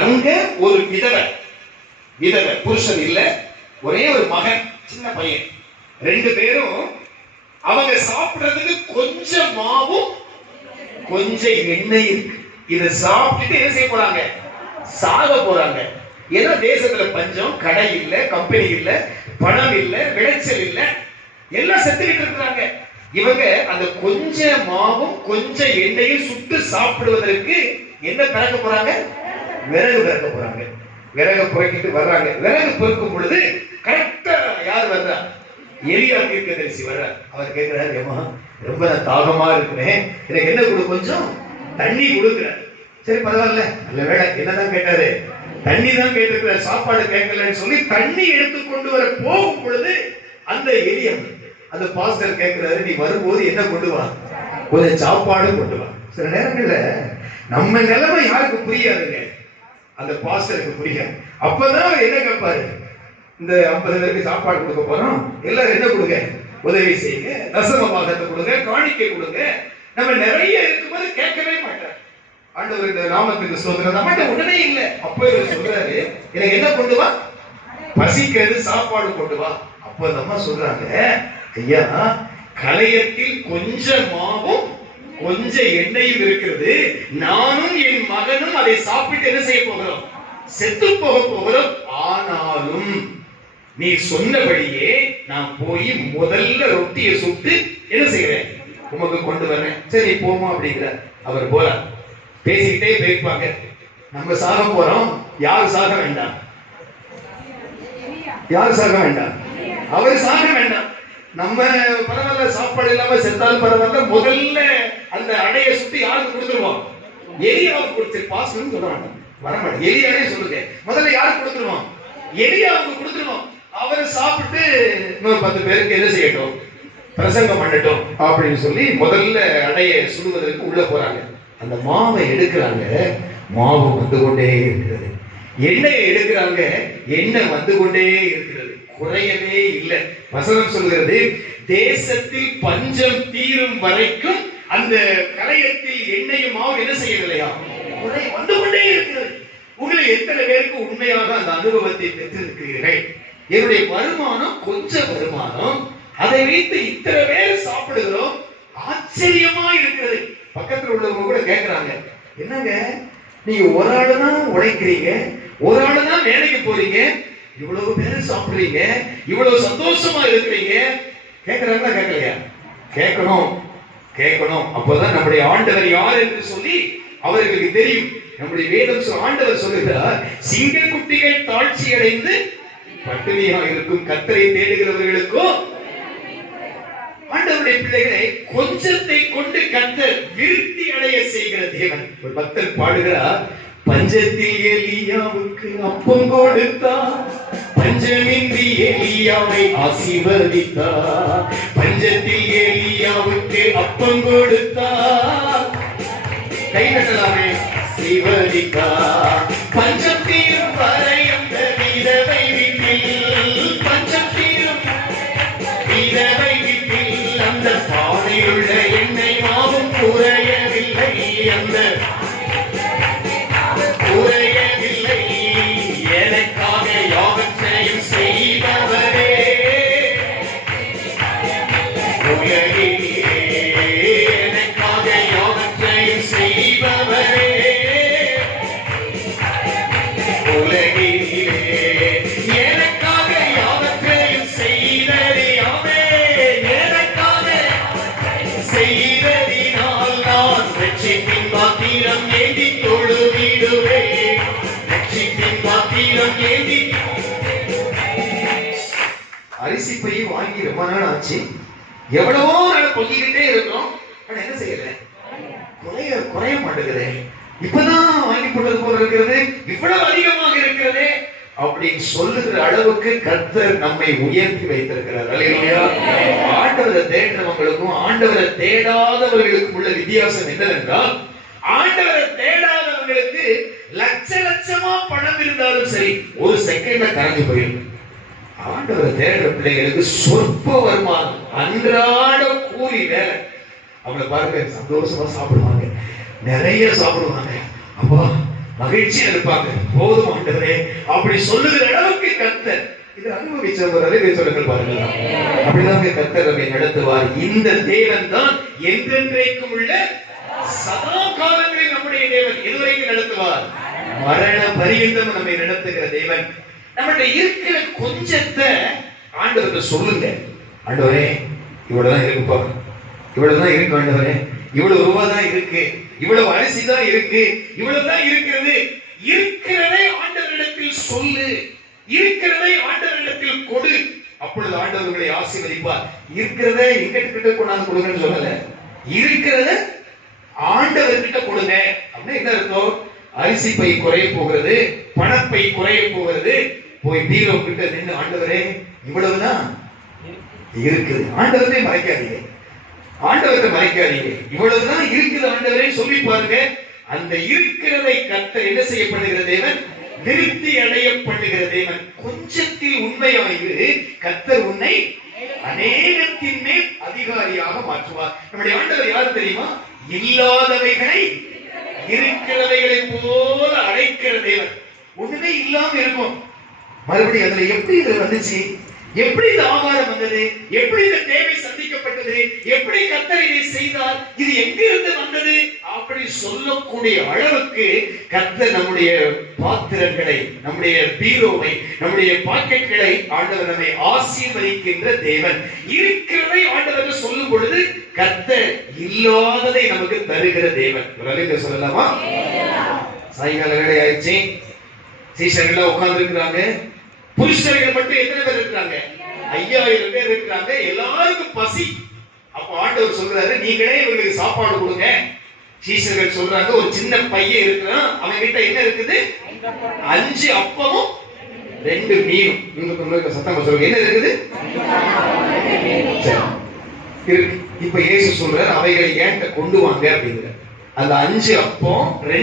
அங்க ஒரு விதவை, புருஷன் இல்ல, ஒரே ஒரு மகன், சின்ன பையன். ரெண்டு பேரும் அவங்க சாப்பிடுறதுக்கு கொஞ்சம் மாவும் கொஞ்சம் எண்ணெய் இருக்கு. இதை சாப்பிட்டுட்டு என்ன செய்ய போறாங்க? சாக போறாங்க. ஏன்னா தேசத்துல பஞ்சம், கடை இல்ல, கம்பெனி இல்ல, பணம் இல்ல, விளைச்சல் இல்ல, எல்லாம் செத்துக்கிட்டு இருக்கிறாங்க. இவங்க அந்த கொஞ்சம் மாவும் கொஞ்சம் எண்ணெயும் சுட்டு சாப்பிடுவதற்கு என்ன பிறக்க போறாங்க? விறகு பிறக்க போறாங்க. விறகு புறக்கிட்டு வர்றாங்க. விறகு பொறுக்கும் பொழுது கரெக்டா யார் வர்றா? எலியா தீர்க்கதரிசி வர்ற. அவர் கேட்கிறாரு, ஏமா ரொம்ப தாகமா இருக்கிறேன், எனக்கு என்ன கொடு, கொஞ்சம் தண்ணி கொடுக்குறாரு. சரி பரவாயில்ல, நல்ல வேலை. என்னதான் கேட்டாரு? தண்ணி தான் கேட்டிருக்கிற, சாப்பாடு கேட்கலன்னு சொல்லி தண்ணி எடுத்து கொண்டு வர போகும் பொழுது அந்த எலியம், அந்த பாஸ்டர் கேட்கிறாரு, நீ வரும்போது என்ன கொண்டு வா? கொஞ்சம் சாப்பாடு கொண்டு வா. சில நேரங்கள்ல நம்ம நிலைமை யாருக்கு புரியாதுங்க, அந்த பாஸ்டருக்கு புரியாது. அப்பதான் என்ன கேட்பாரு? இந்த 50 பேருக்கு சாப்பாடு கொடுக்க போறோம், எல்லாரும் என்ன கொடுங்க? உதவி செய்யுங்க, தசம பாகத்தை கொடுங்க, காணிக்கை கொடுங்க. நம்ம நிறைய இருக்கும்போது கேட்கவே மாட்டார். ஆண்டவர் இந்த நாமத்துக்கு ஸ்தோத்திரம். நம்மகிட்ட உடனே இல்ல. அப்ப இவர் சொல்றாரு, எனக்கு என்ன கொண்டு வா? பசிக்கிறது, சாப்பாடு கொண்டு வா. அப்ப அந்த அம்மா சொல்றாங்க, ஐயா கலையத்தில் கொஞ்சம் மாவும் கொஞ்சம் எண்ணெயும் இருக்கிறது, நானும் என் மகனும் அதை சாப்பிட்டு என்ன செய்ய போகிறோம்? செத்து போக போகிறோம். ஆனாலும் நீ சொன்னபடியே நான் போய் முதல்ல ரொட்டியை சுட்டு என்ன செய்யறேன்? உமக்கு கொண்டு வரேன். சரி போமா அப்படிங்கிற. அவர் போறார். பேசிக்கிட்டே போயிருப்பாங்க. நம்ம சாக போறோம். யாரு சாக வேண்டாம்? யாரு சாக வேண்டாம்? அவர் சாக வேண்டாம். நம்ம பரவாயில்ல, சாப்பாடு இல்லாம செத்தாலும் பரவாயில்ல, முதல்ல அந்த அடையை சுட்டு யாருக்கு கொடுத்துருவோம்? எலியாவுக்கு கொடுத்து. பாஸ்ன்னு சொல்றாங்க, வரமாட்டேன். எலியாவே சொல்லுங்க, முதல்ல யாருக்கு கொடுத்துருவோம்? எலியாவுக்கு கொடுத்துருவோம். அவரை சாப்பிட்டு இன்னொரு 10 பேருக்கு என்ன செய்யட்டும்? பிரசங்கம் பண்ணட்டும் அப்படின்னு சொல்லி முதல்ல அடைய சுடுவதற்கு உள்ள போறாங்க. அந்த மாவை எடுக்கிறாங்க, மாவு வந்து கொண்டே இருக்கிறது. எண்ணெயை எடுக்கிறாங்க, எண்ணெய் வந்து கொண்டே இருக்கிறது, குறையவே இல்லை. வசனம் சொல்கிறது, தேசத்தில் பஞ்சம் தீரும் வரைக்கும் அந்த கலையத்தில் எண்ணெயும் மாவு என்ன செய்யவில்லையா? குறை வந்து கொண்டே இருக்கிறது. உங்களை எத்தனை பேருக்கு உண்மையாக அந்த அனுபவத்தை பெற்றிருக்கிறீர்கள்? என்னுடைய வருமானம் கொஞ்சம் வருமானம், அதை வைத்து இத்தனை பேர் சாப்பிடுகிறோம், ஆச்சரியமா இருக்கிறது. பக்கத்தில் உள்ளவங்க கூட கேட்கிறாங்க, என்னங்க நீங்க ஒரு ஆளு தான் உழைக்கிறீங்க, ஒரு ஆளு தான் வேலைக்கு போறீங்க, இவ்வளவு பேர் சாப்பிடுறீங்க, இவ்வளவு சந்தோஷமா இருக்கிறீங்க. கேட்கிறாங்களா? கேட்கலையா? கேட்கணும், கேட்கணும். அப்பதான் நம்முடைய ஆண்டவர் யார் என்று சொல்லி அவர்களுக்கு தெரியும். நம்முடைய வேதம் ஆண்டவர் சொல்லுகிறார், சிங்கக்குட்டிகள் தாழ்ச்சி அடைந்து பட்டினியாக இருக்கும் கர்த்தரை தேடுகிறவர்களுக்கும் ஆண்டவருடைய பிள்ளைகளை கொஞ்சத்தை கொண்டு கர்த்தர் விருத்தி அடைய செய்கிற தேவன். ஒரு பக்தர் பாடுகிறார், பஞ்சத்தில் எலியாவுக்கு அப்பம் கொடுத்தார், பஞ்சமின்றி எலியாவை ஆசீர்வதித்தார். பஞ்சத்தில் எலியாவுக்கு அப்பம் கொடுத்தார், கை தட்டலாமே, ஆசீர்வதித்தார். பஞ்சத்தீரும் வரை அந்த விதவை வீட்டில், பஞ்சத்தீரும் விதவை வீட்டில் அந்த பானையுள்ள எண்ணெய் மாவும் குறையவில்லை, அந்த குறையவில்லை. எனக்காக யாவற்றையும் செய்தவரே, உலகிலே எனக்காக யாவற்றையும் செய்பவரே, உலகிலே எனக்காக யாவற்றையும் செய்தறியாமே, எனக்காக செய்தறினால் நான் ரட்சிப்பின் பாத்திரம் ஏந்தி தொழுவிடுவேன், ரட்சிப்பின் பாத்திரம் ஏந்தி. அரிசி பை வாங்கி ரொம்ப நாள் ஆச்சு, எவ்வளவோ நாள் பொங்கிக்கிட்டே இருக்கோம், ஆனா என்ன செய்யறேன்? குறைய மாட்டேங்குது. இப்பதான் வாங்கி கொண்டது போல இருக்கிறது, இவ்வளவு அதிகமாக இருக்கிறது அப்படின்னு சொல்லுகிற அளவுக்கு கர்த்தர் நம்மை உயர்த்தி வைத்திருக்கிறார். அல்லேலூயா. ஆண்டவரை தேடுறவங்களுக்கும் ஆண்டவரை தேடாதவர்களுக்கும் உள்ள வித்தியாசம் என்னவென்றால், ஆண்டவரை தேடாதவங்களுக்கு லட்ச லட்சமா பணம் இருந்தாலும் சரி, ஒரு செகண்ட்ல கரைஞ்சு போயிடும். ஆண்டவரை தேடுற பிள்ளைகளுக்கு சொற்ப வருமானம், அன்றாட கூலி வேலை. அவங்களை பாருங்க, சந்தோஷமா சாப்பிடுவாங்க, நிறைய சாப்பிடுவாங்க. அப்பா மகிழ்ச்சியா இருப்பாங்க. போதும் ஆண்டவரே அப்படி சொல்லுகிற அளவுக்கு கர்த்தர் இது அனுபவிச்சவரை சொல்லுங்கள் பாருங்க. அப்படிதான் கர்த்தர் நம்மை நடத்துவார். இந்த தேவன் தான் என்றென்றைக்கும் உள்ள சதா காலங்களில் நம்முடைய தேவன். எதுவரைக்கும் நடத்துவார்? மரண பரியந்தம் நம்மை நடத்துகிற தேவன். நம்மளுடைய இருக்கிற கொஞ்சத்தை ஆண்டவருக்கு சொல்லுங்க. ஆண்டவரே இவ்வளவுதான் இருக்குப்பா, இவ்வளவுதான் இருக்கு ஆண்டவரே, இவ்வளவு ரூபா தான் இருக்கு, இவ்வளவு அரிசி தான் இருக்கு, இவ்வளவுதான் இருக்கிறது. இருக்கிறதை ஆண்டவரிடத்தில் சொல்லு, இருக்கிறதை ஆண்டவரிடத்தில் கொடு. அப்பொழுது ஆண்டவர்களை ஆசீர்வதிப்பார். இருக்கிறத எங்கிட்ட கொண்டாந்து கொடுங்கன்னு சொல்லல, இருக்கிறத ஆண்டவர்கிட்ட கொடுங்க. அப்படின்னா என்ன அர்த்தம்? அரிசி பை குறைய போகிறது, பணப்பை குறைய போகிறது. போய் பீரோ கிட்ட நின்று ஆண்டவரே இவ்வளவுதான் இருக்குது, ஆண்டவரே மறைக்காதீங்க, ஆண்டவரை மறைக்காதீங்க, இவ்வளவுதான் இருக்குது ஆண்டவரே சொல்லி பாருங்க. அந்த இருக்கிறதை கர்த்தர் என்ன செய்யப்படுகிற தேவன்? திருப்தி அடைய பண்ணுகிற தேவன். கொஞ்சத்தில் உண்மையாயிரு, கர்த்தர் உன்னை அநேகத்தின் மேல் அதிகாரியாக மாற்றுவார். நம்முடைய ஆண்டவர் யார் தெரியுமா? இல்லாதவைகளை இருக்கிறவைகளை போல அழைக்கிற தேவன். ஒண்ணுமே இல்லாம இருக்கும், மறுபடியும் அதுல எப்படி இது வந்துச்சு, எப்படி இந்த ஆகாரம் வந்தது, எப்படி இந்த தேவை சந்திக்கப்பட்டது, எப்படி கர்த்தர் இதை செய்தார், இது எங்கிருந்து வந்தது அப்படி சொல்லக்கூடிய அளவுக்கு கர்த்தர் நம்முடைய பாத்திரங்களை, நம்முடைய பீரோவை, நம்முடைய பாக்கெட்களை ஆண்டவர் நம்மை ஆசீர்வதிக்கின்ற தேவன். இருக்கிறதை ஆண்டவர் சொல்லும் பொழுது கர்த்தர் இல்லாததை நமக்கு தருகிற தேவன். சொல்லலாமா? சாயங்கால வேலை ஆயிடுச்சு, சீசர்கள் உட்கார்ந்து இருக்கிறாங்க. புருஷர்கள் மட்டும் எத்தனை பேர் இருக்கிறாங்க? 5000 பேர் இருக்கிறாங்க. எல்லாருக்கும் பசி. அப்ப ஆண்டவர் சொல்றாரு, நீங்களே இவங்களுக்கு சாப்பாடு கொடுங்க. சீசர்கள் சொல்றாங்க, ஒரு சின்ன பையன் இருக்கிறான், அவன் கிட்ட என்ன இருக்குது? 5 அப்பமும் 2 மீனும். உங்களுக்கு சத்தமா சொல்லுங்க, என்ன இருக்குது? இருக்கு. இப்ப இயேசு சொல்றாரு, அவைகளை ஏன்ட்ட கொண்டு வாங்க அப்படிங்கிற. அந்த 5 அப்பம்